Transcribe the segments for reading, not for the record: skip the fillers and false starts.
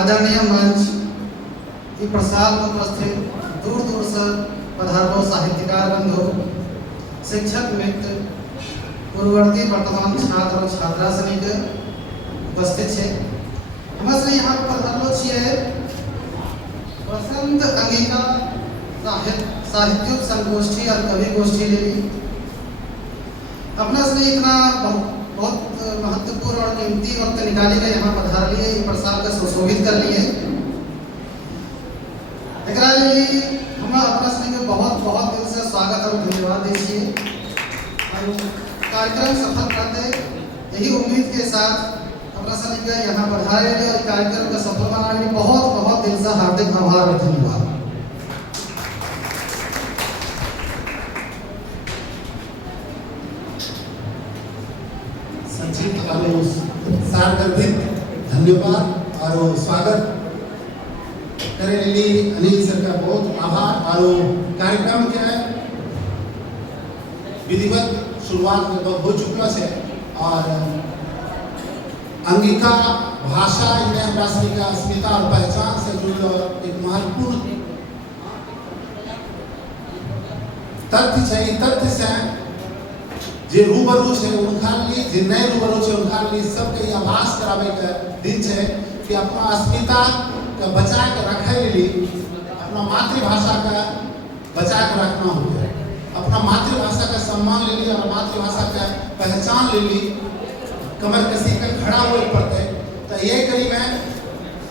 आदरणीय मंच की प्रसाद में उपस्थित दूर दूर से पधारो साहित्यकार बंधु, शिक्षक मित्र, पूर्ववर्ती वर्तमान छात्र और छात्रा सभी के उपस्थित है। हम से यहाँ पर पधारो छे वसंत अंगिका साहित्य संगोष्ठी और कवि गोष्ठी लेली। अपना से इतना बहुत महत्वपूर्ण और कीमती वक्त निकाली के यहाँ पधार लिए, प्रसाद का सुशोभित कर लिए। एकरा लिए हम अपना से बहुत बहुत दिल से स्वागत और धन्यवाद दीजिए और कार्यक्रम सफल करते यही उम्मीद के साथ अपना से यहाँ पधारे और कार्यक्रम का सफल बनाने के बहुत बहुत दिल से हार्दिक आभार और धन्यवाद। संक्षिप्त और सारगर्भित धन्यवाद और स्वागत करने लिए अनिल सर का बहुत आभार। और कार्यक्रम के विधिवत शुरुआत लगभग हो चुका है और अंगिका भाषा इन्हें हमारी का अस्मिता और पहचान से जुड़ल एक महत्वपूर्ण तथ्य है। तथ्य से जे रूबरू है उनका लिए, जे नहीं रूबरू है उनका लिए सबके आभास करावे के दिन है कि अपना अस्मिता का बचा के रखे लिए अपना मातृभाषा का बचा के रखना होगा, अपना मातृभाषा का सम्मान ले ली और मातृभाषा का पहचान ले ली, कमर कसी का खड़ा हुए पड़ते। तो ये करीब है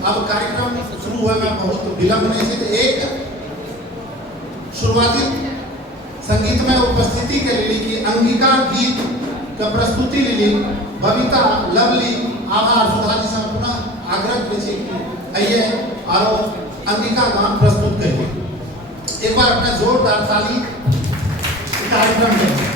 अब कार्यक्रम शुरू हुए में बहुत विलंब नहीं से एक शुरुआती संगीत में उपस्थिति के लिए कि अंगिका गीत का प्रस्तुति ली बबीता लवली आभार सुधा जी से पुनः आग्रह करे आइए और अंगिका गान प्रस्तुत करिए। एक बार अपना जोरदार ताली कार्यक्रम में